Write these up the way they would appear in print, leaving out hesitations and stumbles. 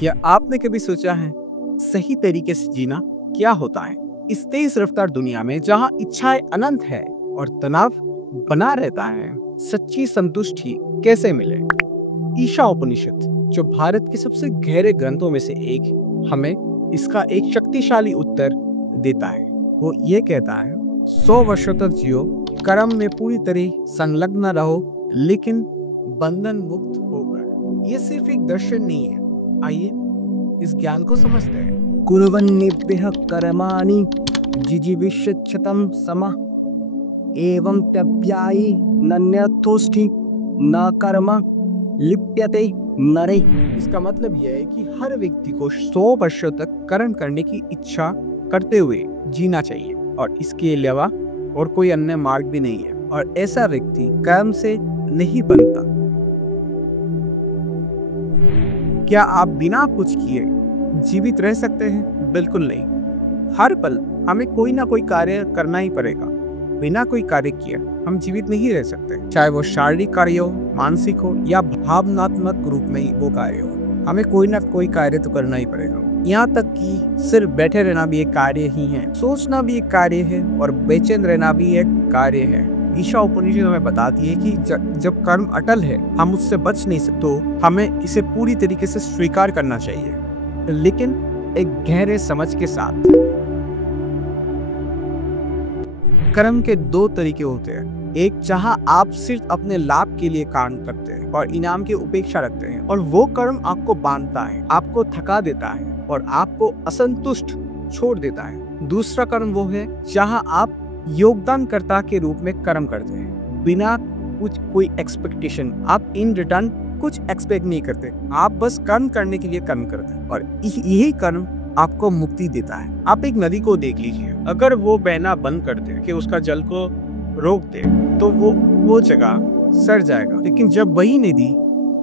क्या आपने कभी सोचा है सही तरीके से जीना क्या होता है? इस तेज रफ्तार दुनिया में जहां इच्छाएं अनंत है और तनाव बना रहता है, सच्ची संतुष्टि कैसे मिले? ईशा उपनिषद, जो भारत के सबसे गहरे ग्रंथों में से एक, हमें इसका एक शक्तिशाली उत्तर देता है। वो ये कहता है, 100 वर्षों तक जियो, कर्म में पूरी तरह संलग्न रहो, लेकिन बंधन मुक्त होकर। ये सिर्फ एक दर्शन नहीं है, आइए इस ज्ञान को समझते हैं। कुर्वन्नेभ्यः कर्माणि जिजीविषच्छतं समः एवं त्यज्यायि नन्यथोष्ठि न कर्म लिप्यते नरैः। इसका मतलब यह है कि हर व्यक्ति को 100 वर्षों तक कर्म करने की इच्छा करते हुए जीना चाहिए और इसके अलावा और कोई अन्य मार्ग भी नहीं है, और ऐसा व्यक्ति कर्म से नहीं बनता। क्या आप बिना कुछ किए जीवित रह सकते हैं? बिल्कुल नहीं। हर पल हमें कोई ना कोई कार्य करना ही पड़ेगा। बिना कोई कार्य किए हम जीवित नहीं रह सकते, चाहे वो शारीरिक कार्य हो, मानसिक हो या भावनात्मक रूप में ही वो कार्य हो। हमें कोई ना कोई कार्य तो करना ही पड़ेगा। यहाँ तक कि सिर्फ बैठे रहना भी एक कार्य ही है, सोचना भी एक कार्य है और बेचैन रहना भी एक कार्य है। ईशा उपनिषद हमें बताती है कि जब कर्म अटल है, हम उससे बच नहीं सकते, तो हमें इसे पूरी तरीके से स्वीकार करना चाहिए, लेकिन एक गहरे समझ के साथ। कर्म के 2 तरीके होते हैं। एक, जहां आप सिर्फ अपने लाभ के लिए काम करते हैं और इनाम की उपेक्षा रखते हैं, और वो कर्म आपको बांधता है, आपको थका देता है और आपको असंतुष्ट छोड़ देता है। दूसरा कर्म वो है जहां आप योगदानकर्ता के रूप में कर्म करते हैं, बिना कुछ कोई एक्सपेक्टेशन। आप इन रिटर्न कुछ एक्सपेक्ट नहीं करते, आप बस कर्म करने के लिए कर्म करते हैं, और यही कर्म आपको मुक्ति देता है। आप एक नदी को देख लीजिए, अगर वो बहना बंद कर दे, कि उसका जल को रोक दे, तो वो जगह सड़ जाएगा। लेकिन जब वही नदी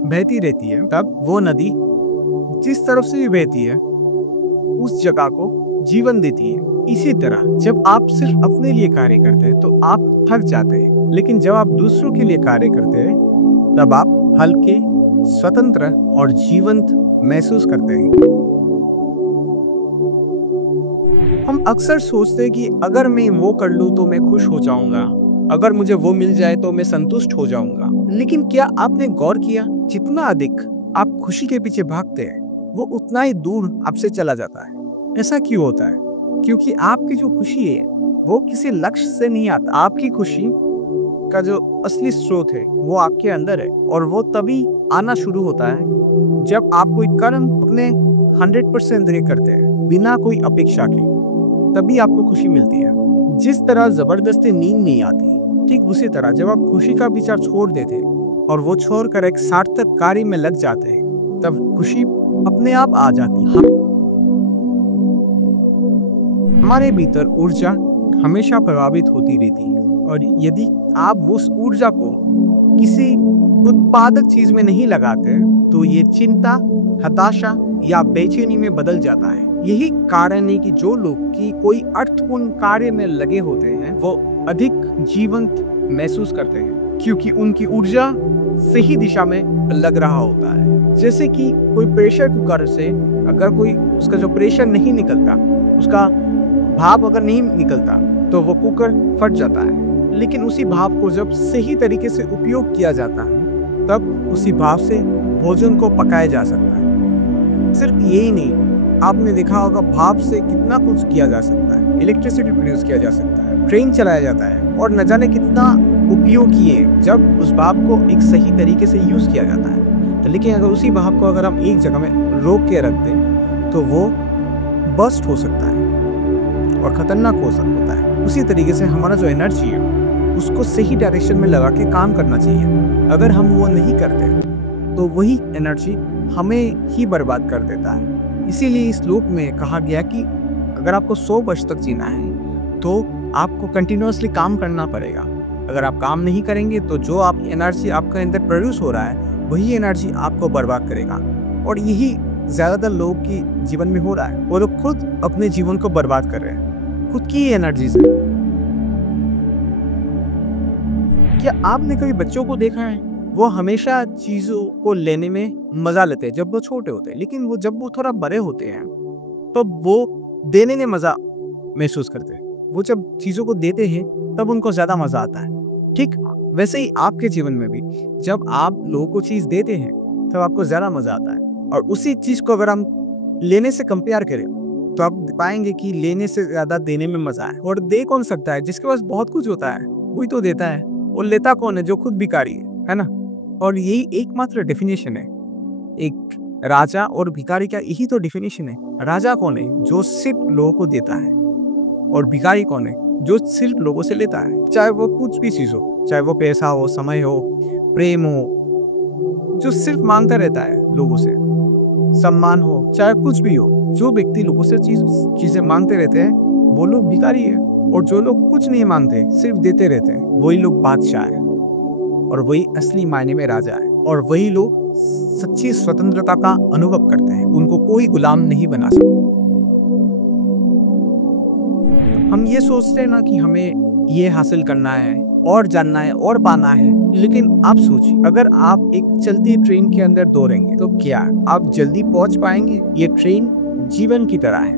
बहती रहती है, तब वो नदी जिस तरफ से भी बहती है उस जगह को जीवन देती है। इसी तरह जब आप सिर्फ अपने लिए कार्य करते हैं तो आप थक जाते हैं, लेकिन जब आप दूसरों के लिए कार्य करते हैं तब आप हल्के, स्वतंत्र और जीवंत महसूस करते हैं। हम अक्सर सोचते हैं कि अगर मैं वो कर लूं तो मैं खुश हो जाऊंगा, अगर मुझे वो मिल जाए तो मैं संतुष्ट हो जाऊंगा। लेकिन क्या आपने गौर किया, जितना अधिक आप खुशी के पीछे भागते हैं, वो उतना ही दूर आपसे चला जाता है। ऐसा क्यों होता है? क्योंकि आपकी जो खुशी है वो किसी लक्ष्य से नहीं आता। आपकी खुशी का जो असली स्रोत है वो आपके अंदर है, और वो तभी आना शुरू होता है जब आप कोई कर्म अपने 100% दे करते हैं, बिना कोई अपेक्षा के, तभी आपको खुशी मिलती है। जिस तरह जबरदस्ती नींद नहीं आती, ठीक उसी तरह जब आप खुशी का विचार छोड़ देते और वो छोड़कर एक सार्थक कार्य में लग जाते हैं, तब खुशी अपने आप आ जाती है। हमारे भीतर ऊर्जा हमेशा प्रभावित होती रहती है, और यदि आप उस ऊर्जा को किसी उत्पादक चीज में नहीं लगाते तो ये चिंता, हताशा या बेचैनी में बदल जाता है। यही कारण है कि जो लोग की कोई अर्थपूर्ण कार्य में लगे होते हैं वो अधिक जीवंत महसूस करते हैं, क्योंकि उनकी ऊर्जा सही दिशा में लग रहा होता है। जैसे कि कोई प्रेशर कुकर से अगर कोई उसका जो प्रेशर नहीं निकलता, उसका भाप अगर नहीं निकलता, तो वो कुकर फट जाता है। लेकिन उसी भाप को जब सही तरीके से उपयोग किया जाता है, तब उसी भाप से भोजन को पकाया जा सकता है। सिर्फ यही नहीं, आपने देखा होगा भाप से कितना कुछ किया जा सकता है। इलेक्ट्रिसिटी प्रोड्यूस किया जा सकता है, ट्रेन चलाया जाता है, और न जाने कितना उपयोग किए जब उस भाप को एक सही तरीके से यूज किया जाता है। तो लेकिन अगर उसी भाप को अगर हम एक जगह में रोक के रख दें तो वो बस्ट हो सकता है और खतरनाक हो सकता है। उसी तरीके से हमारा जो एनर्जी है उसको सही डायरेक्शन में लगा के काम करना चाहिए। अगर हम वो नहीं करते तो वही एनर्जी हमें ही बर्बाद कर देता है। इसीलिए इस श्लोक में कहा गया कि अगर आपको 100 वर्ष तक जीना है तो आपको कंटिन्यूअसली काम करना पड़ेगा। अगर आप काम नहीं करेंगे तो जो आप एनर्जी आपके अंदर प्रोड्यूस हो रहा है वही एनर्जी आपको बर्बाद करेगा, और यही ज्यादातर लोगों की जीवन में हो रहा है। वो लोग खुद अपने जीवन को बर्बाद कर रहे हैं खुद की एनर्जी से। क्या आपने कभी बच्चों को देखा है वो हमेशा चीज़ों को लेने में मज़ा लेते हैं जब वो छोटे होते हैं, लेकिन वो जब वो थोड़ा बड़े होते हैं तो वो देने में मज़ा महसूस करते हैं। वो जब चीज़ों को देते हैं तब उनको ज़्यादा मज़ा आता है। ठीक वैसे ही आपके जीवन में भी जब आप लोगों को चीज़ देते हैं तब आपको ज़्यादा मज़ा आता है, और उसी चीज़ को अगर हम लेने से कंपेयर करें तो आप पाएंगे कि लेने से ज़्यादा देने में मज़ा है। और दे कौन सकता है? जिसके पास बहुत कुछ होता है वही तो देता है। और लेता कौन है? जो खुद भिखारी है ना। और यही एकमात्र डेफिनेशन है एक राजा और भिखारी का, यही तो डेफिनेशन है। राजा कौन है? जो सिर्फ लोगों को देता है, और भिखारी कौन है? जो सिर्फ लोगों से लेता है, चाहे वो कुछ भी चीज़ हो, चाहे वो पैसा हो, समय हो, प्रेम हो, जो सिर्फ मांगता रहता है लोगों से, सम्मान हो, चाहे कुछ भी हो। जो व्यक्ति लोगों से चीजें मांगते रहते हैं वो लोग भिखारी है, और जो लोग कुछ नहीं मांगते सिर्फ देते रहते हैं वही लोग बादशाह है, और वही असली मायने में राजा है। और वही लोग सच्ची स्वतंत्रता का अनुभव करते हैं, उनको कोई गुलाम नहीं बना सकता। हम ये सोचते हैं ना कि हमें ये हासिल करना है और जानना है और पाना है, लेकिन आप सोचिए अगर आप एक चलती ट्रेन के अंदर दौड़ेंगे तो क्या आप जल्दी पहुंच पाएंगे? ये ट्रेन जीवन की तरह है,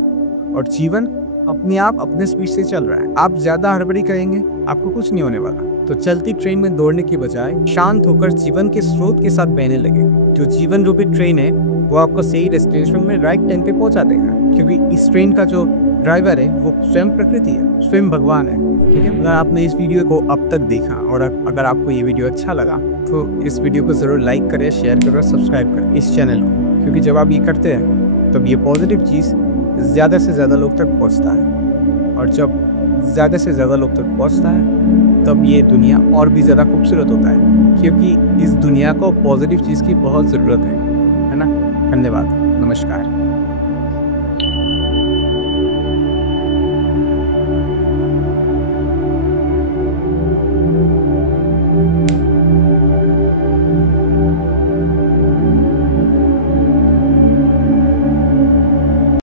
और जीवन अपने आप अपने स्पीड से चल रहा है। आप ज्यादा हड़बड़ी करेंगे आपको कुछ नहीं होने वाला। तो चलती ट्रेन में दौड़ने की बजाय शांत होकर जीवन के स्रोत के साथ बहने लगे। जो जीवन रूपी ट्रेन है वो आपको सही डेस्टिनेशन में राइट टाइम पे पहुंचा देगा, क्योंकि इस ट्रेन का जो ड्राइवर है वो स्वयं प्रकृति है, स्वयं भगवान है। ठीक है, अगर आपने इस वीडियो को अब तक देखा और अगर आपको ये वीडियो अच्छा लगा तो इस वीडियो को ज़रूर लाइक करें, शेयर करें, सब्सक्राइब करें इस चैनल को, क्योंकि जब आप ये करते हैं तब ये पॉजिटिव चीज़ ज़्यादा से ज़्यादा लोग तक पहुंचता है, और जब ज़्यादा से ज़्यादा लोग तक पहुंचता है तब ये दुनिया और भी ज़्यादा खूबसूरत होता है, क्योंकि इस दुनिया को पॉजिटिव चीज़ की बहुत ज़रूरत है ना। धन्यवाद, नमस्कार।